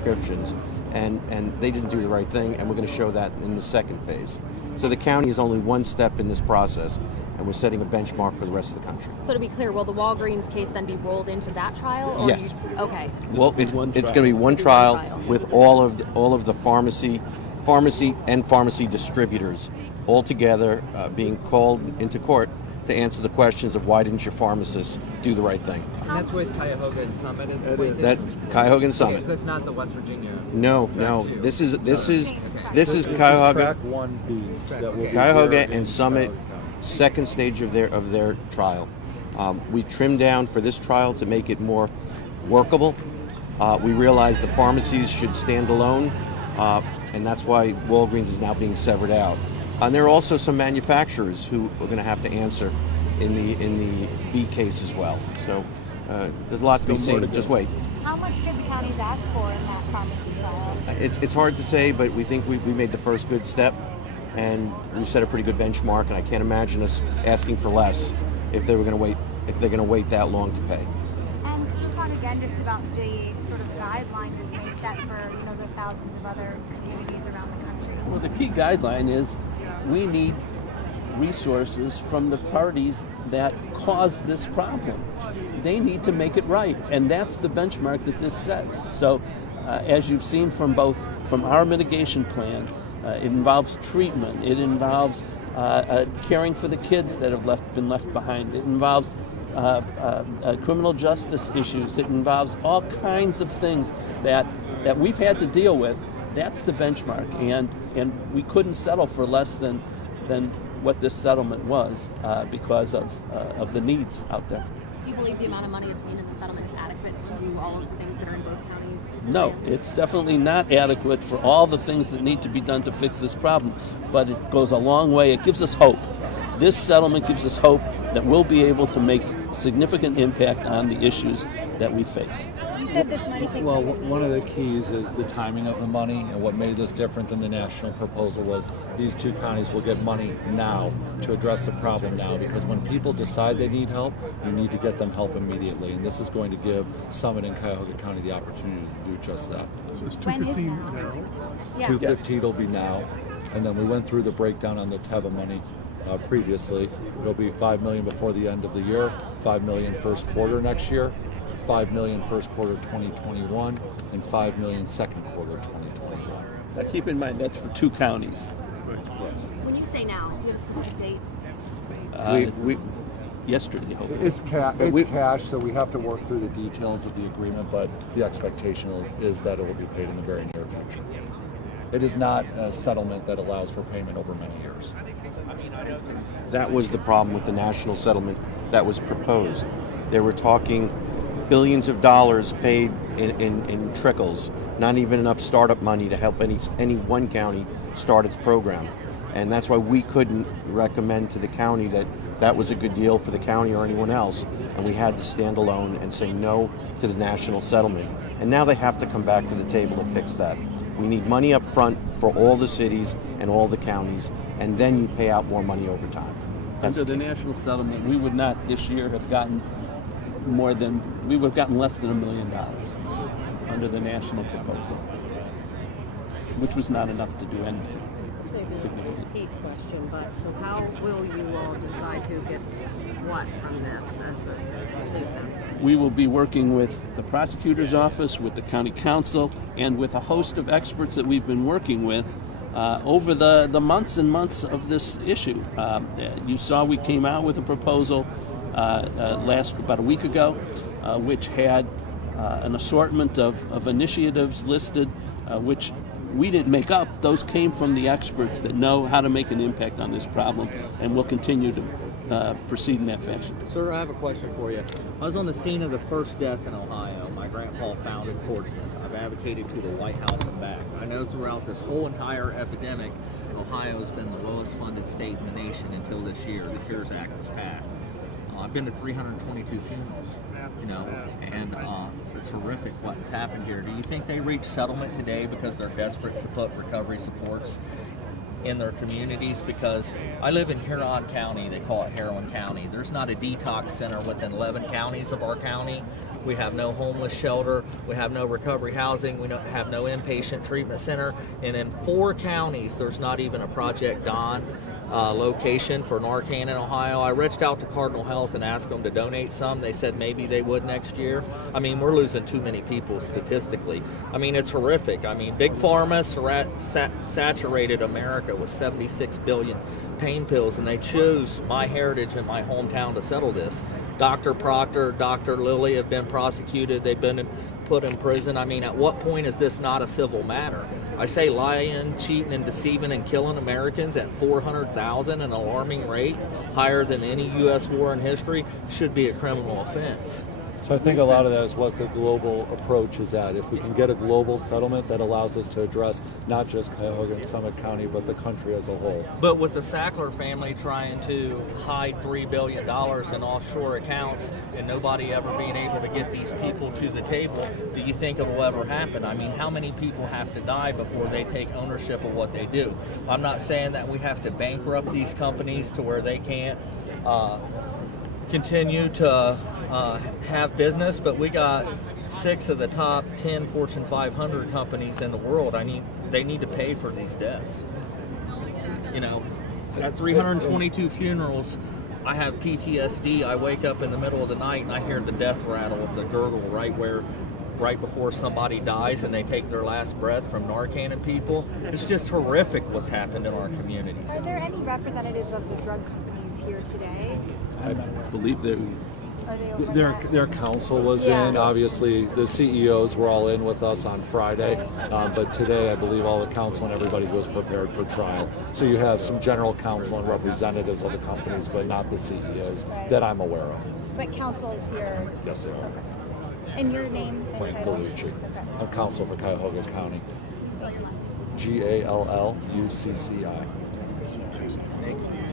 prescriptions, and they didn't do the right thing, and we're going to show that in the second phase. So the county is only one step in this process, and we're setting a benchmark for the rest of the country. So to be clear, will the Walgreens case then be rolled into that trial? Or yes. Okay. Well, it's going to be one trial with all of the pharmacy and pharmacy distributors all together being called into court to answer the questions of why didn't your pharmacists do the right thing. And that's with Cuyahoga and Summit as the plaintiffs? That Cuyahoga and Summit. Okay, so that's not the West Virginia. No. This is Cuyahoga, 1B. Cuyahoga and Summit, second stage of their trial. We trimmed down for this trial to make it more workable. We realized the pharmacies should stand alone, and that's why Walgreens is now being severed out. And there are also some manufacturers who are going to have to answer in the B case as well. So there's a lot to be seen. Just wait. How much did the counties ask for in that pharmacy trial? It's hard to say, but we think we made the first good step, and we've set a pretty good benchmark. And I can't imagine us asking for less if they're going to wait that long to pay. And can you talk again just about the sort of guideline that's being set for the thousands of other communities around the country? Well, the key guideline is we need resources from the parties that caused this problem. They need to make it right, and that's the benchmark that this sets. So, as you've seen from our mitigation plan, it involves treatment, it involves caring for the kids that have been left behind, it involves criminal justice issues, it involves all kinds of things that we've had to deal with. That's the benchmark, and we couldn't settle for less than what this settlement was because of the needs out there. Do you believe the amount of money obtained in the settlement is adequate to do all of the things that are in both counties? No, it's definitely not adequate for all the things that need to be done to fix this problem, but it goes a long way. It gives us hope. This settlement gives us hope that we'll be able to make significant impact on the issues that we face. You said this money takes Well, one of the keys is the timing of the money, and what made this different than the national proposal was these two counties will get money now to address the problem now, because when people decide they need help, you need to get them help immediately, and this is going to give Summit and Cuyahoga County the opportunity to do just that. So it's When is 215 now? now. Yeah. 215 will be now, and then we went through the breakdown on the TEVA money previously. It'll be $5 million before the end of the year, $5 million first quarter next year, $5 million first quarter 2021, and $5 million second quarter 2021. Now keep in mind that's for two counties. When you say now, do you have a specific date? Yesterday, hopefully. It's cash, so we have to work through the details of the agreement, but the expectation is that it will be paid in the very near future. It is not a settlement that allows for payment over many years. That was the problem with the national settlement that was proposed. They were talking billions of dollars paid in trickles, not even enough startup money to help any one county start its program. And that's why we couldn't recommend to the county that was a good deal for the county or anyone else, and we had to stand alone and say no to the national settlement. And now they have to come back to the table to fix that. We need money up front for all the cities and all the counties, and then you pay out more money over time. Under the national settlement, we would not this year have gotten we would have gotten less than $1 million under the national proposal, which was not enough to do anything This may be significant. a repeat question, but so how will you all decide who gets what from this as the take-ins? We will be working with the prosecutor's office, with the county council, and with a host of experts that we've been working with over the months and months of this issue. You saw we came out with a proposal about a week ago, which had an assortment of initiatives listed, which we didn't make up. Those came from the experts that know how to make an impact on this problem, and we'll continue to proceed in that fashion. Sir, I have a question for you. I was on the scene of the first death in Ohio. My grandpa founded Portsmouth. I've advocated to the White House and back. I know throughout this whole entire epidemic, Ohio has been the lowest funded state in the nation until this year. The CARES Act was passed. I've been to 322 funerals, and it's horrific what's happened here. Do you think they reach settlement today because they're desperate to put recovery supports in their communities? Because I live in Huron County, they call it Heroin County. There's not a detox center within 11 counties of our county. We have no homeless shelter. We have no recovery housing. We don't have no inpatient treatment center. And in 4 counties, there's not even a Project Dawn location for Narcan in Ohio. I reached out to Cardinal Health and asked them to donate some. They said maybe they would next year. I mean, we're losing too many people statistically. I mean, it's horrific. I mean, Big Pharma saturated America with 76 billion pain pills, and they chose my heritage and my hometown to settle this. Dr. Proctor, Dr. Lilly have been prosecuted. They've been put in prison. I mean, at what point is this not a civil matter? I say lying, cheating, and deceiving and killing Americans at 400,000, an alarming rate, higher than any U.S. war in history, should be a criminal offense. So I think a lot of that is what the global approach is at. If we can get a global settlement that allows us to address not just Cuyahoga and Summit County, but the country as a whole. But with the Sackler family trying to hide $3 billion in offshore accounts and nobody ever being able to get these people to the table, do you think it will ever happen? I mean, how many people have to die before they take ownership of what they do? I'm not saying that we have to bankrupt these companies to where they can't continue to have business, but we got 6 of the top 10 Fortune 500 companies in the world. I mean, they need to pay for these deaths. You know, at 322 funerals, I have PTSD. I wake up in the middle of the night and I hear the death rattle. It's a gurgle right before somebody dies and they take their last breath from Narcan and people. It's just horrific what's happened in our communities. Are there any representatives of the drug companies here today? I believe that Are they over their council was Yeah. in. Obviously, the CEOs were all in with us on Friday, but today I believe all the council and everybody was prepared for trial. So you have some general counsel and representatives of the companies, but not the CEOs that I'm aware of. But council is here. Yes, they are. And your name? and Frank title? Gallucci. Okay. I'm counsel for Cuyahoga County. Spell your last name. Gallucci.